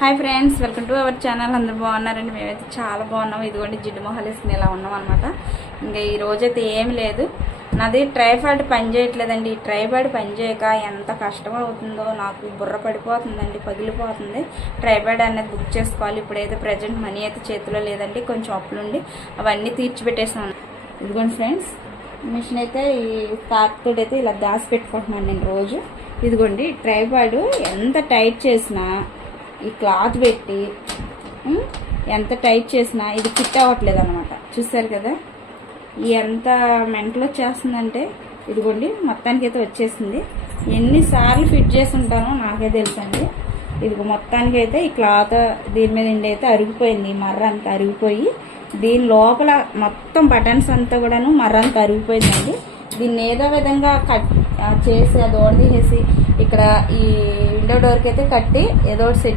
Hi friends welcome to our channel. అందరూ బాగున్నారండి? మేమైతే చాలా బాగున్నాం. ఇదిగోండి జిడ్డు మొహాలు వేసుకుని ఇలా ఉన్నాం అనమాట ఇంకా ఈ రోజైతే ఏమి లేదు. నాది ట్రైఫాయిడ్ పని చేయట్లేదండి. ఈ ట్రైఫాయిడ్ పని చేయక ఎంత కష్టం అవుతుందో నాకు బుర్ర పడిపోతుందండి పగిలిపోతుంది. ట్రైఫాయిడ్ అనేది బుక్ చేసుకోవాలి. ఇప్పుడైతే ప్రజెంట్ మనీ అయితే చేతిలో లేదండి. కొంచెం అప్పులుండి అవన్నీ తీర్చిపెట్టేసాను. ఇదిగోండి ఫ్రెండ్స్ మిషన్ అయితే ఈ తాకుతో అయితే ఇలా దాసి పెట్టుకుంటున్నాను నేను రోజు. ఇదిగోండి ట్రైపాడ్ ఎంత టైట్ చేసినా ఈ క్లాత్ పెట్టి ఎంత టైట్ చేసినా ఇది ఫిట్ అవ్వట్లేదు అనమాట చూసారు కదా? ఈ ఎంత మెంటల్ వచ్చేస్తుందంటే ఇదిగోండి మొత్తానికి అయితే వచ్చేసింది. ఎన్నిసార్లు ఫిట్ చేసి ఉంటానో నాకే తెలుసండి. ఇదిగో మొత్తానికి అయితే ఈ క్లాత్ దీని మీద ఇండి అయితే అరిగిపోయింది. మర్రంతా అరిగిపోయి దీని లోపల మొత్తం బటన్స్ అంతా కూడాను మర్రంతా అరిగిపోయిందండి. దీన్ని ఏదో విధంగా కట్ ఆ, చేసి అది ఓడదీసేసి ఇక్కడ ఈ విండో డోర్కి అయితే కట్టి ఏదో సెట్